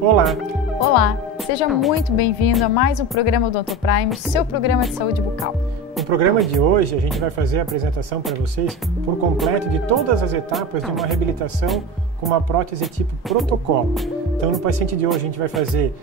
Olá! Olá, seja muito bem-vindo a mais um programa Odonto Prime, seu programa de saúde bucal. No programa de hoje, a gente vai fazer a apresentação para vocês por completo de todas as etapas de uma reabilitação com uma prótese tipo protocolo. Então, no paciente de hoje, a gente vai fazer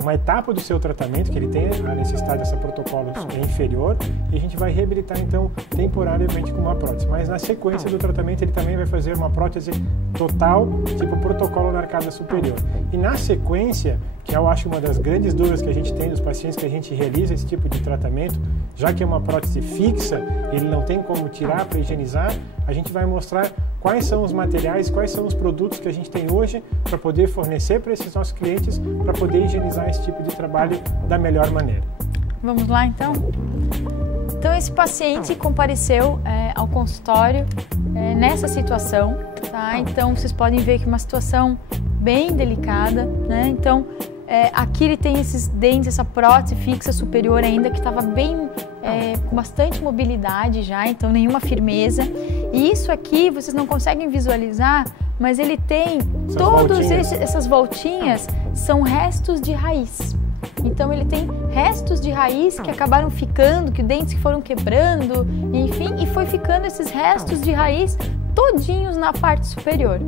uma etapa do seu tratamento, que ele tem a necessidade dessa protocolo inferior, e a gente vai reabilitar, então, temporariamente com uma prótese. Mas, na sequência do tratamento, ele também vai fazer uma prótese total, tipo protocolo na arcada superior. E, na sequência, que eu acho uma das grandes dúvidas que a gente tem dos pacientes que a gente realiza esse tipo de tratamento, já que é uma prótese fixa, ele não tem como tirar para higienizar, a gente vai mostrar quais são os materiais, quais são os produtos que a gente tem hoje para poder fornecer para esses nossos clientes, para poder higienizar esse tipo de trabalho da melhor maneira. Vamos lá, então? Então, esse paciente compareceu ao consultório nessa situação, tá? Então, vocês podem ver que é uma situação bem delicada, né? Então, aqui ele tem esses dentes, essa prótese fixa superior ainda, que estava bem, com bastante mobilidade já, então nenhuma firmeza. E isso aqui, vocês não conseguem visualizar, mas ele tem essas voltinhas são restos de raiz. Então ele tem restos de raiz que acabaram ficando, que dentes que foram quebrando, enfim, e foi ficando esses restos de raiz todinhos na parte superior.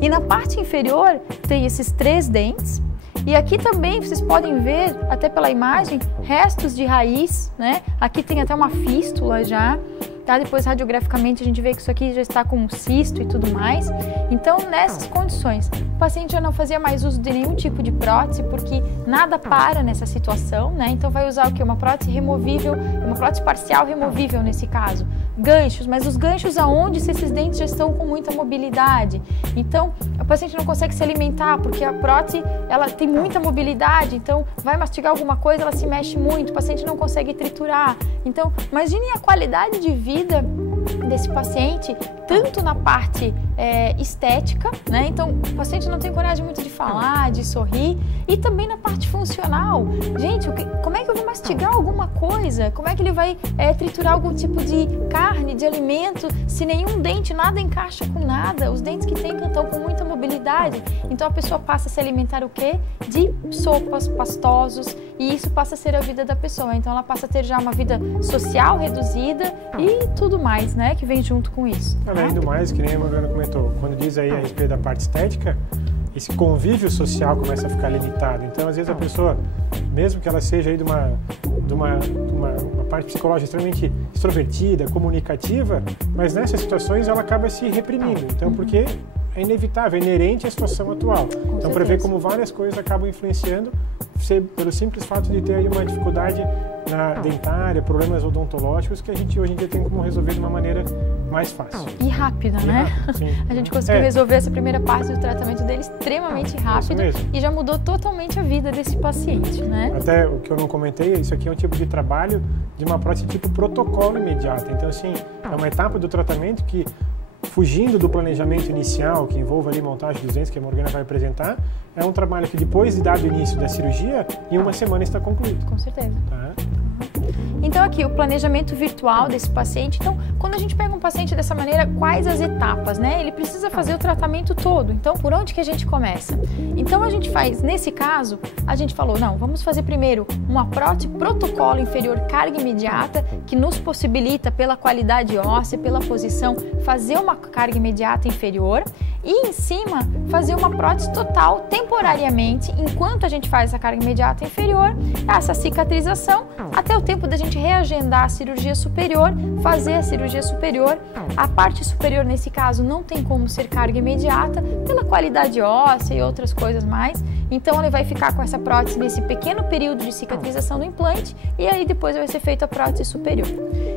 E na parte inferior tem esses 3 dentes. E aqui também vocês podem ver, até pela imagem, restos de raiz, né? Aqui tem até uma fístula já, tá? Depois radiograficamente a gente vê que isso aqui já está com um cisto e tudo mais. Então, nessas condições, o paciente já não fazia mais uso de nenhum tipo de prótese, porque nada para nessa situação, né? Então vai usar o quê? Uma prótese removível, uma prótese parcial removível nesse caso. Ganchos, mas os ganchos aonde se esses dentes já estão com muita mobilidade. Então, o paciente não consegue se alimentar, porque a prótese, ela tem muita mobilidade, então vai mastigar alguma coisa, ela se mexe muito, o paciente não consegue triturar. Então, imaginem a qualidade de vida desse paciente, tanto na parte estética, né? Então, o paciente não tem coragem muito de falar, de sorrir, e também na parte funcional. Gente, como é que eu vou mastigar alguma coisa? Como é que ele vai triturar algum tipo de carne, de alimento, se nenhum dente, nada encaixa com nada? Os dentes que tem estão com muita mobilidade. Então, a pessoa passa a se alimentar o quê? De sopas, pastosos, e isso passa a ser a vida da pessoa. Então, ela passa a ter já uma vida social reduzida e tudo mais, né, que vem junto com isso. Além do mais, que nem a Morgana comentou, quando diz aí a respeito da parte estética, esse convívio social começa a ficar limitado. Então, às vezes a pessoa, mesmo que ela seja aí de uma parte psicológica extremamente extrovertida, comunicativa, mas nessas situações ela acaba se reprimindo. Então, porque é inevitável, é inerente à situação atual. Então, para ver como várias coisas acabam influenciando, pelo simples fato de ter aí uma dificuldade na dentária, problemas odontológicos que a gente hoje em dia tem como resolver de uma maneira mais fácil. E rápida, né? Sim. A gente conseguiu resolver essa primeira parte do tratamento dele extremamente rápido e já mudou totalmente a vida desse paciente, né? Até o que eu não comentei, isso aqui é um tipo de trabalho de uma prótese tipo protocolo imediato. Então, assim, é uma etapa do tratamento que, fugindo do planejamento inicial, que envolve ali montagem dos dentes, que a Morgana vai apresentar, é um trabalho que depois de dado o início da cirurgia, em uma semana está concluído. Com certeza. Tá? Então aqui, o planejamento virtual desse paciente. Então, quando a gente pega um paciente dessa maneira, quais as etapas, né? Ele precisa fazer o tratamento todo. Então, por onde que a gente começa? Então, a gente faz, nesse caso, a gente falou, não, vamos fazer primeiro uma prótese protocolo inferior carga imediata, que nos possibilita, pela qualidade óssea, pela posição, fazer uma carga imediata inferior e, em cima, fazer uma prótese total temporariamente, enquanto a gente faz essa carga imediata inferior, essa cicatrização, até o tempo da gente reagendar a cirurgia superior, fazer a cirurgia superior. A parte superior, nesse caso, não tem como ser carga imediata, pela qualidade óssea e outras coisas mais. Então, ele vai ficar com essa prótese nesse pequeno período de cicatrização do implante e aí depois vai ser feita a prótese superior.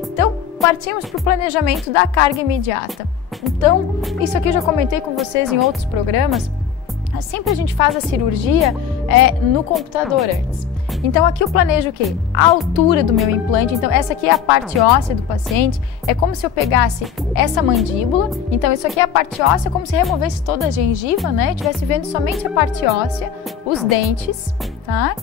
Então, partimos para o planejamento da carga imediata. Então, isso aqui eu já comentei com vocês em outros programas. Sempre a gente faz a cirurgia no computador antes. Então, aqui eu planejo o quê? A altura do meu implante. Então, essa aqui é a parte óssea do paciente. É como se eu pegasse essa mandíbula. Então, isso aqui é a parte óssea, como se removesse toda a gengiva, né? Estivesse vendo somente a parte óssea, os dentes, tá?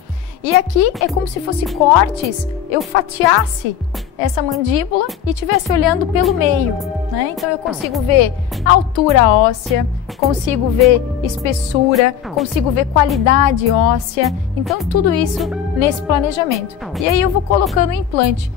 E aqui é como se fosse cortes, eu fatiasse essa mandíbula e estivesse olhando pelo meio. né? Então eu consigo ver altura óssea, consigo ver espessura, consigo ver qualidade óssea, então tudo isso nesse planejamento. E aí eu vou colocando o implante,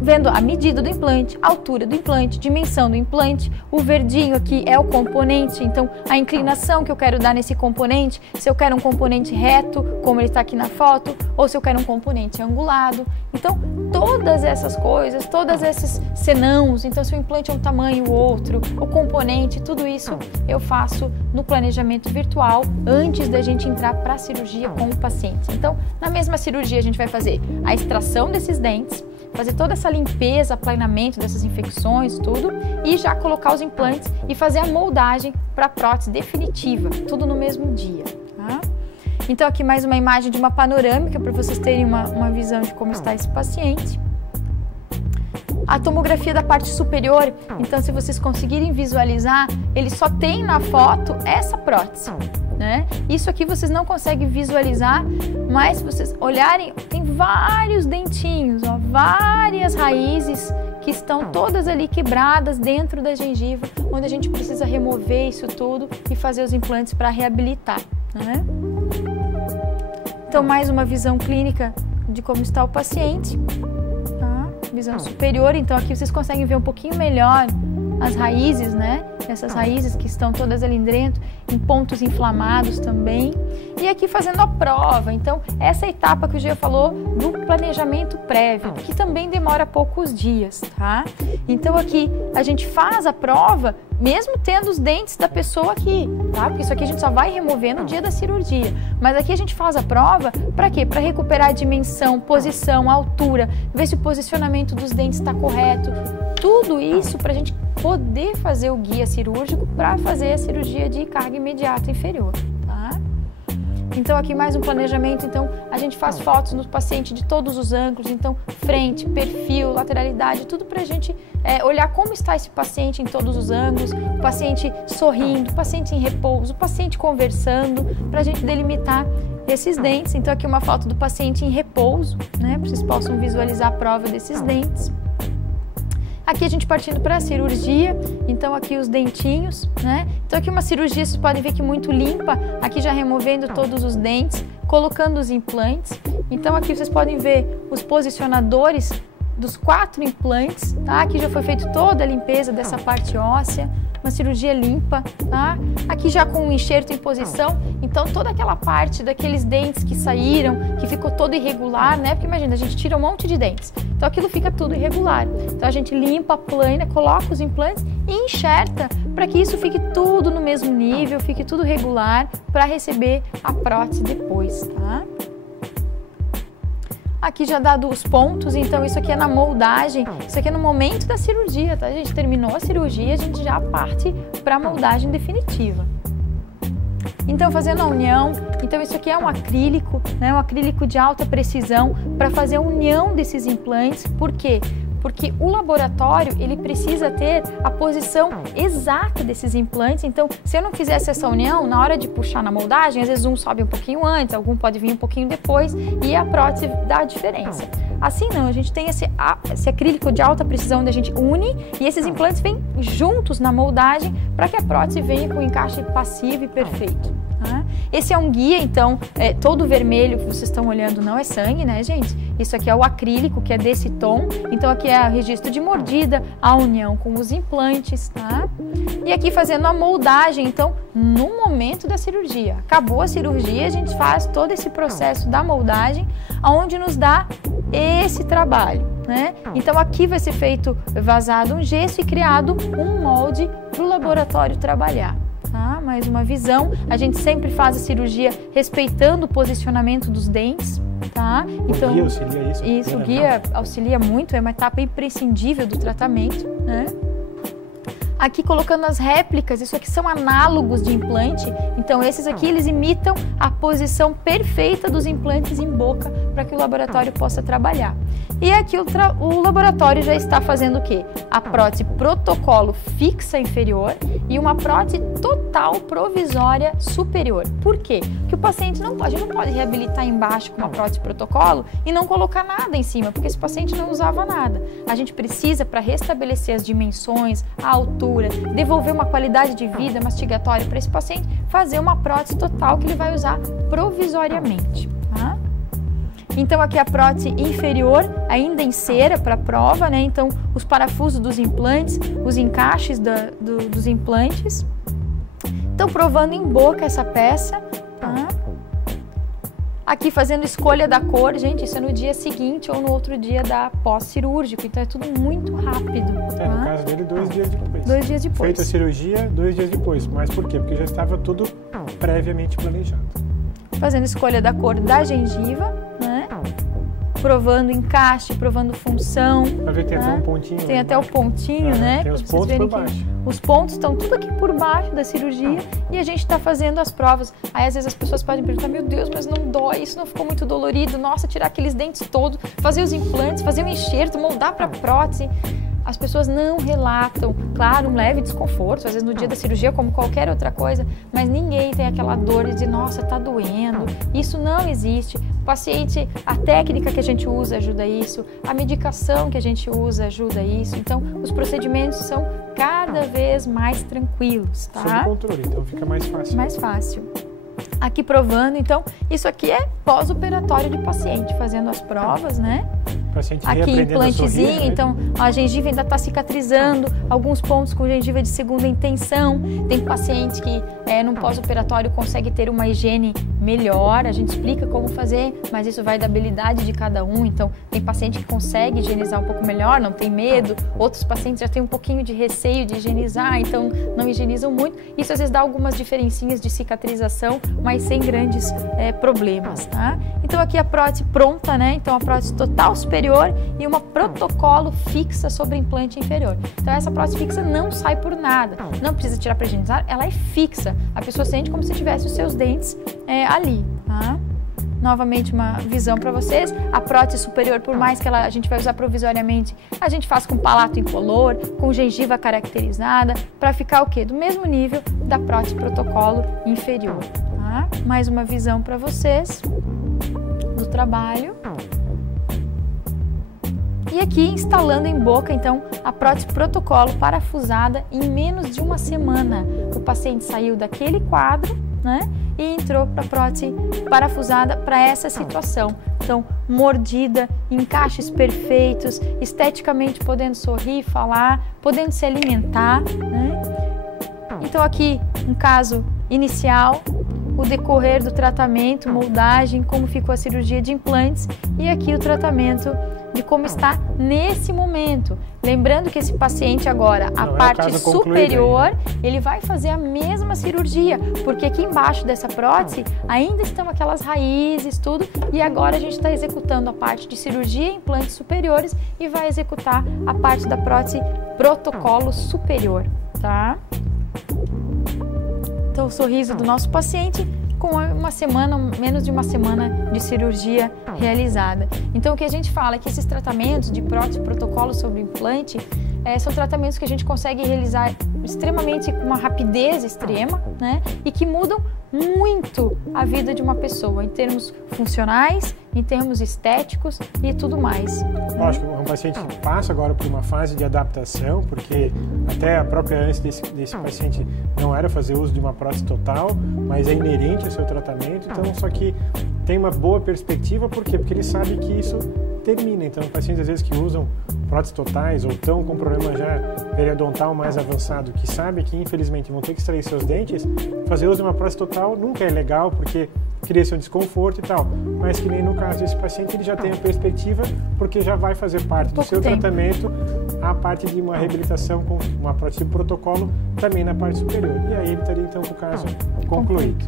vendo a medida do implante, a altura do implante, dimensão do implante, o verdinho aqui é o componente, então a inclinação que eu quero dar nesse componente, se eu quero um componente reto, como ele está aqui na foto, ou se eu quero um componente angulado. Então, todas essas coisas, todos esses senãos, então se o implante é um tamanho ou outro, o componente, tudo isso eu faço no planejamento virtual antes da gente entrar para a cirurgia com o paciente. Então, na mesma cirurgia a gente vai fazer a extração desses dentes, fazer toda essa limpeza, aplanamento dessas infecções, tudo, e já colocar os implantes e fazer a moldagem para a prótese definitiva, tudo no mesmo dia. Tá? Então aqui mais uma imagem de uma panorâmica para vocês terem uma visão de como está esse paciente. A tomografia da parte superior, então se vocês conseguirem visualizar, ele só tem na foto essa prótese, né? Isso aqui vocês não conseguem visualizar, mas se vocês olharem, tem vários dentinhos, ó, várias raízes que estão todas ali quebradas dentro da gengiva, onde a gente precisa remover isso tudo e fazer os implantes para reabilitar, né? Então mais uma visão clínica de como está o paciente. Visão superior, então aqui vocês conseguem ver um pouquinho melhor as raízes, né? Essas raízes que estão todas ali dentro, em pontos inflamados também. E aqui fazendo a prova, então essa etapa que o Gia falou do planejamento prévio, que também demora poucos dias, tá? Então aqui a gente faz a prova, mesmo tendo os dentes da pessoa aqui, tá? Porque isso aqui a gente só vai remover no dia da cirurgia. Mas aqui a gente faz a prova para quê? Para recuperar a dimensão, posição, altura, ver se o posicionamento dos dentes está correto. Tudo isso para a gente poder fazer o guia cirúrgico para fazer a cirurgia de carga imediata inferior, tá? Então aqui mais um planejamento, então a gente faz fotos no paciente de todos os ângulos, então frente, perfil, lateralidade, tudo para a gente olhar como está esse paciente em todos os ângulos, o paciente sorrindo, o paciente em repouso, o paciente conversando, para a gente delimitar esses dentes. Então aqui uma foto do paciente em repouso, né, para vocês possam visualizar a prova desses dentes. Aqui a gente partindo para a cirurgia, então aqui os dentinhos, né? Então aqui uma cirurgia, vocês podem ver que muito limpa, aqui já removendo todos os dentes, colocando os implantes. Então aqui vocês podem ver os posicionadores dos 4 implantes, tá? Aqui já foi feita toda a limpeza dessa parte óssea, uma cirurgia limpa, tá? Aqui já com o enxerto em posição, então toda aquela parte daqueles dentes que saíram, que ficou todo irregular, né? Porque imagina, a gente tira um monte de dentes, então aquilo fica tudo irregular. Então a gente limpa, plana, coloca os implantes e enxerta para que isso fique tudo no mesmo nível, fique tudo regular para receber a prótese depois, tá? Aqui já dado os pontos, então isso aqui é na moldagem, isso aqui é no momento da cirurgia, tá? A gente terminou a cirurgia, a gente já parte para a moldagem definitiva. Então fazendo a união, então isso aqui é um acrílico, né? Um acrílico de alta precisão para fazer a união desses implantes. Por quê? Porque o laboratório, ele precisa ter a posição exata desses implantes. Então, se eu não fizesse essa união, na hora de puxar na moldagem, às vezes um sobe um pouquinho antes, algum pode vir um pouquinho depois e a prótese dá a diferença. Assim não, a gente tem esse acrílico de alta precisão onde a gente une e esses implantes vêm juntos na moldagem para que a prótese venha com encaixe passivo e perfeito. Tá? Esse é um guia, então, todo vermelho que vocês estão olhando não é sangue, né, gente? Isso aqui é o acrílico, que é desse tom. Então aqui é o registro de mordida, a união com os implantes, tá? E aqui fazendo a moldagem, então, no momento da cirurgia. Acabou a cirurgia, a gente faz todo esse processo da moldagem, onde nos dá esse trabalho, né? Então aqui vai ser feito, vazado um gesso e criado um molde para o laboratório trabalhar. Tá? Mais uma visão, a gente sempre faz a cirurgia respeitando o posicionamento dos dentes, tá? Então, o guia auxilia isso? Isso, o guia auxilia muito, é uma etapa imprescindível do tratamento, né? Aqui colocando as réplicas, isso aqui são análogos de implante, então esses aqui eles imitam a posição perfeita dos implantes em boca para que o laboratório possa trabalhar. E aqui o laboratório já está fazendo o quê? A prótese protocolo fixa inferior e uma prótese total provisória superior. Por quê? Porque o paciente a gente não pode reabilitar embaixo com uma prótese protocolo e não colocar nada em cima, porque esse paciente não usava nada. A gente precisa, para restabelecer as dimensões, a altura, devolver uma qualidade de vida mastigatória para esse paciente, fazer uma prótese total que ele vai usar provisoriamente. Tá? Então aqui a prótese inferior, ainda em cera para a prova, né? Então os parafusos dos implantes, os encaixes dos implantes. Então provando em boca essa peça, tá? Aqui fazendo escolha da cor, gente, isso é no dia seguinte ou no outro dia da pós-cirúrgico, então é tudo muito rápido. Tá? No caso dele, 2 dias depois. 2 dias depois. Feita a cirurgia, 2 dias depois. Mas por quê? Porque já estava tudo previamente planejado. Fazendo escolha da cor da gengiva, né? Provando encaixe, provando função. Pra ver que tem até um pontinho. Tem até o pontinho, né? Tem os pontos por baixo. Os pontos estão tudo aqui por baixo da cirurgia e a gente está fazendo as provas. Aí às vezes as pessoas podem perguntar, meu Deus, mas não dói, isso não ficou muito dolorido? Nossa, tirar aqueles dentes todos, fazer os implantes, fazer um enxerto, moldar para prótese. As pessoas não relatam, claro, um leve desconforto, às vezes no dia da cirurgia, como qualquer outra coisa, mas ninguém tem aquela dor de dizer, nossa, tá doendo. Isso não existe. O paciente, a técnica que a gente usa ajuda isso, a medicação que a gente usa ajuda isso. Então, os procedimentos são cada vez mais tranquilos, tá? Sob controle, então fica mais fácil. Mais fácil. Aqui provando, então, isso aqui é pós-operatório de paciente, fazendo as provas, né? Aqui implantezinho, então a gengiva ainda está cicatrizando, alguns pontos com gengiva de segunda intenção. Tem paciente que no pós-operatório consegue ter uma higiene melhor, a gente explica como fazer, mas isso vai da habilidade de cada um. Então tem paciente que consegue higienizar um pouco melhor, não tem medo, outros pacientes já têm um pouquinho de receio de higienizar, então não higienizam muito. Isso às vezes dá algumas diferencinhas de cicatrização, mas sem grandes problemas, tá? Então aqui a prótese pronta, né? Então a prótese total superior e uma protocolo fixa sobre o implante inferior. Então essa prótese fixa não sai por nada, não precisa tirar para higienizar, ela é fixa. A pessoa sente como se tivesse os seus dentes ali, tá? Novamente uma visão para vocês. A prótese superior, por mais que a gente vai usar provisoriamente, a gente faz com palato incolor, com gengiva caracterizada, para ficar o quê? Do mesmo nível da prótese protocolo inferior, tá? Mais uma visão para vocês do trabalho. E aqui instalando em boca, então, a prótese protocolo parafusada em menos de uma semana. O paciente saiu daquele quadro, né, e entrou para a prótese parafusada para essa situação. Então, mordida, encaixes perfeitos, esteticamente podendo sorrir, falar, podendo se alimentar, né? Então aqui um caso inicial, o decorrer do tratamento, moldagem, como ficou a cirurgia de implantes e aqui o tratamento de como está nesse momento. Lembrando que esse paciente agora, a parte superior, ele vai fazer a mesma cirurgia, porque aqui embaixo dessa prótese ainda estão aquelas raízes, tudo, e agora a gente está executando a parte de cirurgia e implantes superiores e vai executar a parte da prótese protocolo superior, tá? Então, o sorriso do nosso paciente com uma semana, menos de uma semana de cirurgia realizada. Então, o que a gente fala é que esses tratamentos de prótese protocolo sobre implante são tratamentos que a gente consegue realizar extremamente com uma rapidez extrema, né? E que mudam muito a vida de uma pessoa, em termos funcionais, em termos estéticos e tudo mais. Lógico, um paciente passa agora por uma fase de adaptação, porque até a própria antes desse paciente não era fazer uso de uma prótese total, mas é inerente ao seu tratamento, então só que tem uma boa perspectiva, por quê? Porque ele sabe que isso termina. Então, pacientes às vezes que usam próteses totais ou estão com problema já periodontal mais avançado, que sabe que infelizmente vão ter que extrair seus dentes, fazer uso de uma prótese total nunca é legal, porque cria seu desconforto e tal, mas que nem no caso desse paciente ele já tem a perspectiva, porque já vai fazer parte do seu tratamento a parte de uma reabilitação com uma prótese de protocolo também na parte superior, e aí ele estaria então com o caso concluído.